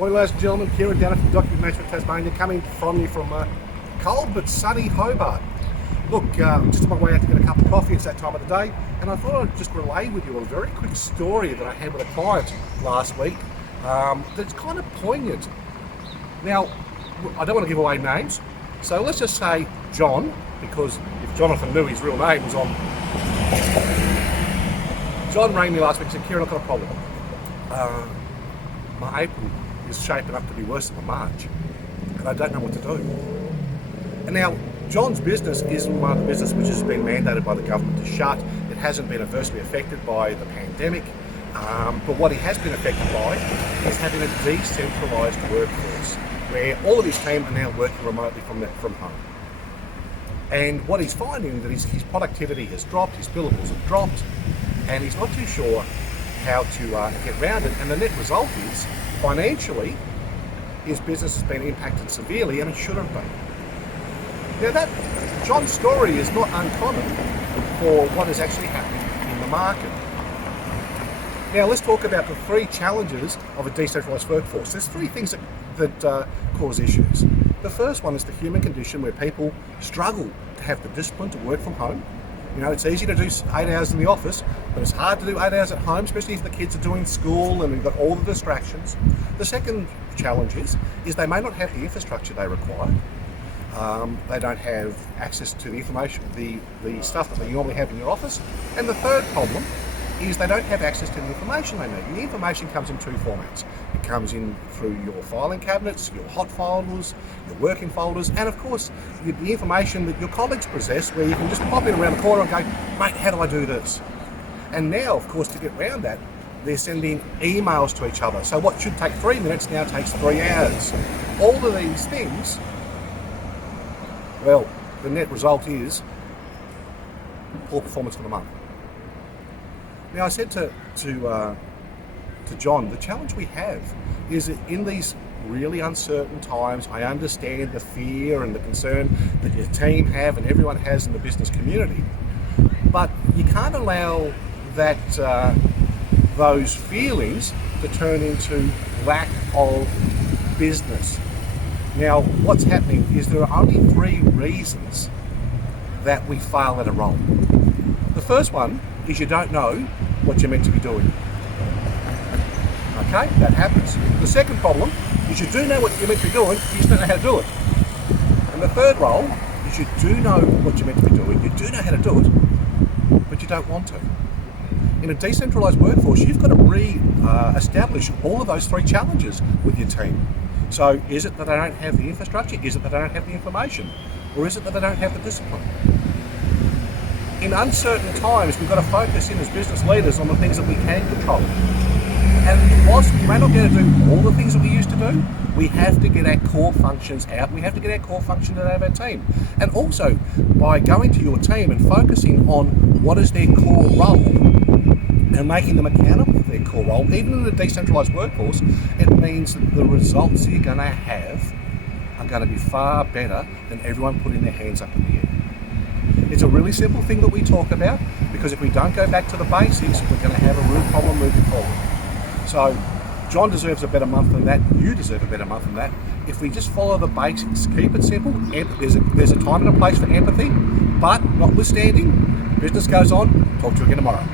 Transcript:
Morning, ladies and gentlemen. Kieran down from Document Management Tasmania, coming from you from cold but sunny Hobart. Look, just on my way out to get a cup of coffee. It's that time of the day, and I thought I'd just relay with you a very quick story that I had with a client last week that's kind of poignant. Now, I don't want to give away names, so let's just say John, because if Jonathan knew his real name was on. John rang me last week and said, Kieran, I've got a problem. My April is shaping up to be worse than my March, and I don't know what to do. And now, John's business isn't one of the businesses which has been mandated by the government to shut. It hasn't been adversely affected by the pandemic, but what he has been affected by is having a decentralised workforce, where all of his team are now working remotely from home. And what he's finding that his productivity has dropped, his billables have dropped, and he's not too sure how to get around it. And the net result is, financially, his business has been impacted severely, and it should have been. Now, that John's story is not uncommon for what is actually happening in the market. Now, let's talk about the three challenges of a decentralised workforce. There's three things that cause issues. The first one is the human condition, where people struggle to have the discipline to work from home. You know, it's easy to do 8 hours in the office, but it's hard to do 8 hours at home, especially if the kids are doing school and we've got all the distractions. The second challenge is they may not have the infrastructure they require. They don't have access to the information, the stuff that they normally have in your office. And the third problem is they don't have access to the information they need. And the information comes in two formats. It comes in through your filing cabinets, your hot folders, your working folders, and of course, the information that your colleagues possess, where you can just pop in around the corner and go, mate, how do I do this? And now, of course, to get around that, they're sending emails to each other. So what should take 3 minutes now takes 3 hours. All of these things, well, the net result is poor performance for the month. Now, I said to John, the challenge we have is that in these really uncertain times, I understand the fear and the concern that your team have and everyone has in the business community, but you can't allow that those feelings to turn into lack of business. Now, what's happening is there are only 3 reasons that we fail at a role. The first one is you don't know what you're meant to be doing. Okay, that happens. The second problem is you do know what you're meant to be doing, you just don't know how to do it. And the third role is you do know what you're meant to be doing, you do know how to do it, but you don't want to. In a decentralised workforce, you've got to re-establish all of those 3 challenges with your team. So is it that they don't have the infrastructure? Is it that they don't have the information? Or is it that they don't have the discipline? In uncertain times, we've got to focus in as business leaders on the things that we can control. And whilst we may not get to do all the things that we used to do, we have to get our core functions out. We have to get our core functions out of our team. And also, by going to your team and focusing on what is their core role and making them accountable for their core role, even in a decentralised workforce, it means that the results you're going to have are going to be far better than everyone putting their hands up in the air. It's a really simple thing that we talk about, because if we don't go back to the basics, we're going to have a real problem moving forward. So, John deserves a better month than that. You deserve a better month than that. If we just follow the basics, keep it simple. There's a time and a place for empathy, but notwithstanding, business goes on. Talk to you again tomorrow.